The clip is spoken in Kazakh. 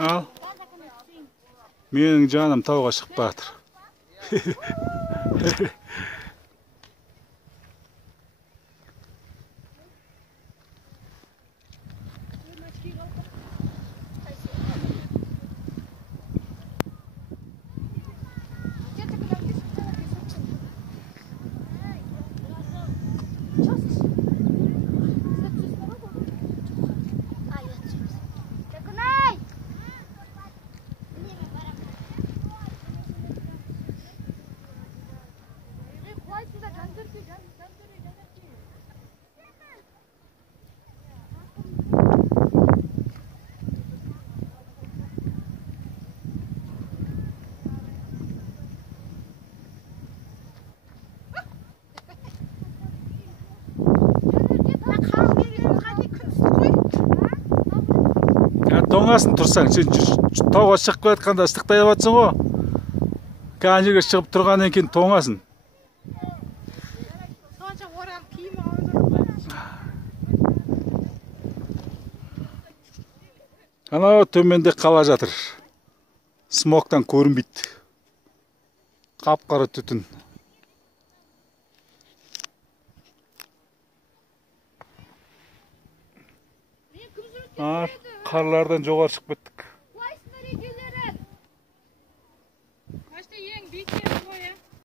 Ал. Менің жаным тауға шығып жатыр. Тоңасын тұрсаң, сен тауға шығып жатқанда ыстықтай жатсың ғой. Ана жерге шығып тұрғаннан кейін тоңасын. Анау төменде қала жатыр. Смоктан көрінбейді. Қап-қара түтін. Қарлардан жоғары шығып кеттік.